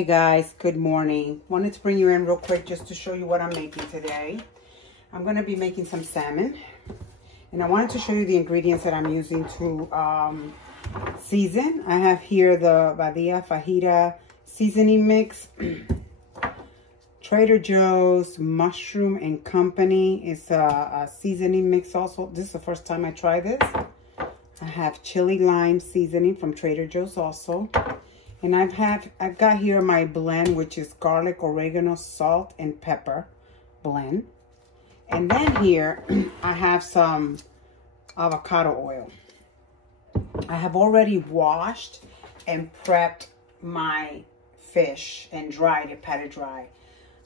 Hey guys, good morning. Wanted to bring you in real quick just to show you what I'm making today. I'm going to be making some salmon, and I wanted to show you the ingredients that I'm using to season. I have here the Badia Fajita seasoning mix. Trader Joe's Mushroom and Company is a seasoning mix also. This is the first time I try this. I have chili lime seasoning from Trader Joe's also. And I've got here my blend, which is garlic, oregano, salt, and pepper blend. And then here I have some avocado oil. I have already washed and prepped my fish and dried it, pat it dry.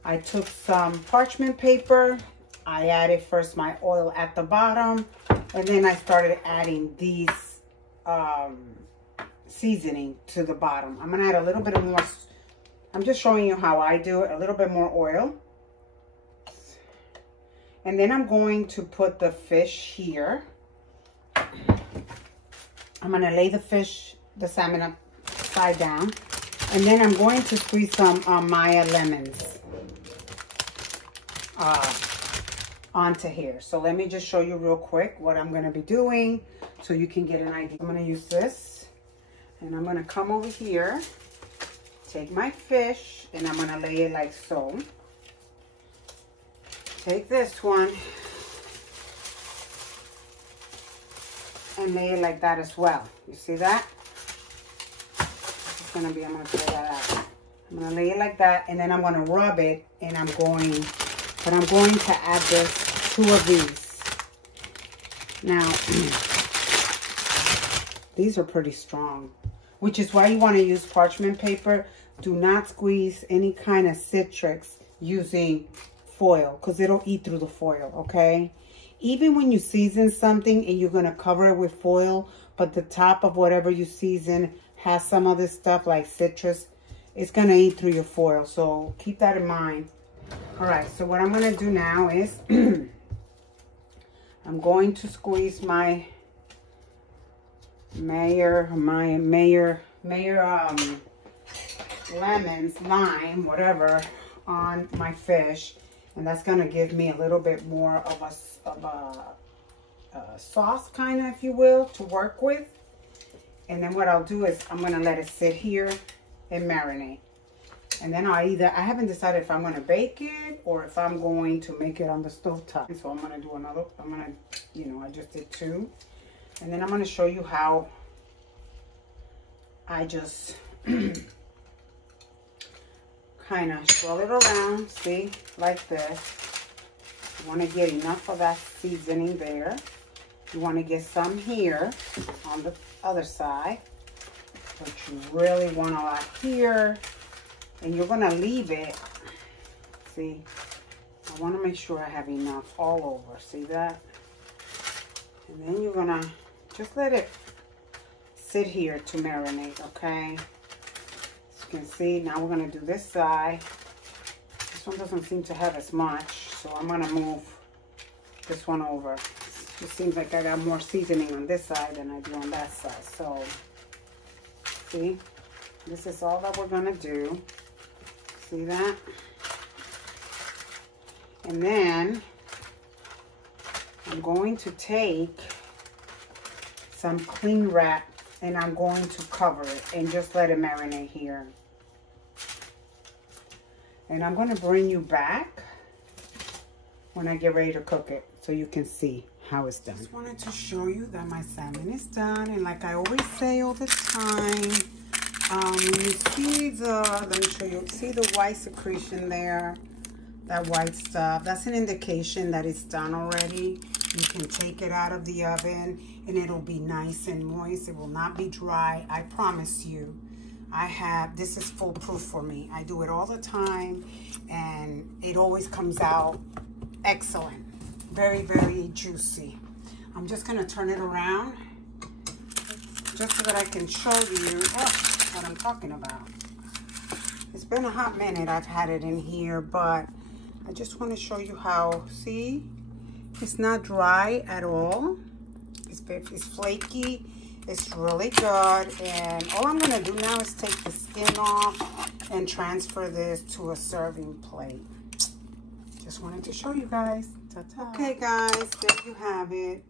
I took some parchment paper. I added first my oil at the bottom, and then I started adding these seasoning to the bottom. I'm gonna add a little bit of more. I'm just showing you how I do it. A little bit more oil, and then I'm going to put the fish here. I'm gonna lay the salmon upside down, and then I'm going to squeeze some Maya lemons onto here. So let me just show you real quick what I'm gonna be doing so you can get an idea. I'm gonna use this. And I'm going to come over here, take my fish, and I'm going to lay it like so. Take this one and lay it like that as well. You see that? It's going to be, I'm going to throw that out. I'm going to lay it like that, and then I'm going to rub it, and I'm going to add this, 2 of these. Now, these are pretty strong, which is why you want to use parchment paper. Do not squeeze any kind of citrus using foil, because it'll eat through the foil, okay? Even when you season something and you're going to cover it with foil, but the top of whatever you season has some of this stuff like citrus, it's going to eat through your foil. So keep that in mind. All right, so what I'm going to do now is I'm going to squeeze my Mayer lemons, lime, whatever, on my fish, and that's gonna give me a little bit more of a sauce, kind of, if you will, to work with. And then what I'll do is I'm gonna let it sit here and marinate. And then I haven't decided if I'm gonna bake it or if I'm going to make it on the stove top. So I'm gonna do another. I just did 2. And then I'm going to show you how I just kind of swirl it around, see, like this. You want to get enough of that seasoning there. You want to get some here on the other side, but you really want a lot here. And you're going to leave it, see, I want to make sure I have enough all over, see that? And then you're going to just let it sit here to marinate, okay? As you can see, now we're going to do this side. This one doesn't seem to have as much, so I'm going to move this one over. It just seems like I got more seasoning on this side than I do on that side. So, see? This is all that we're going to do. See that? And then I'm going to take some cling wrap and I'm going to cover it and just let it marinate here. And I'm going to bring you back when I get ready to cook it so you can see how it's done. I just wanted to show you that my salmon is done, and like I always say all the time, when you see let me show you, see the white secretion there, that white stuff, that's an indication that it's done already. You can take it out of the oven and it'll be nice and moist. It will not be dry, I promise you. This is foolproof for me. I do it all the time and it always comes out excellent. Very, very juicy. I'm just gonna turn it around just so that I can show you what I'm talking about. It's been a hot minute I've had it in here, but I just want to show you how, see? It's not dry at all. It's flaky. It's really good. And all I'm going to do now is take the skin off and transfer this to a serving plate. Just wanted to show you guys. Ta-ta. Okay guys, there you have it.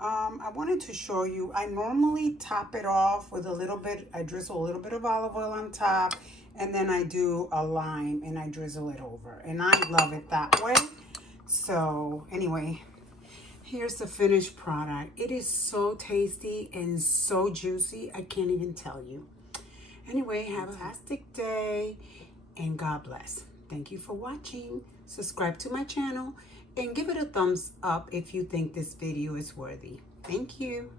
I wanted to show you, I normally top it off with a little bit, I drizzle a little bit of olive oil on top, and then I do a lime and I drizzle it over. And I love it that way. So anyway, here's the finished product. It is so tasty and so juicy, I can't even tell you. Anyway, have a fantastic day and God bless. Thank you for watching. Subscribe to my channel and give it a thumbs up if you think this video is worthy. Thank you.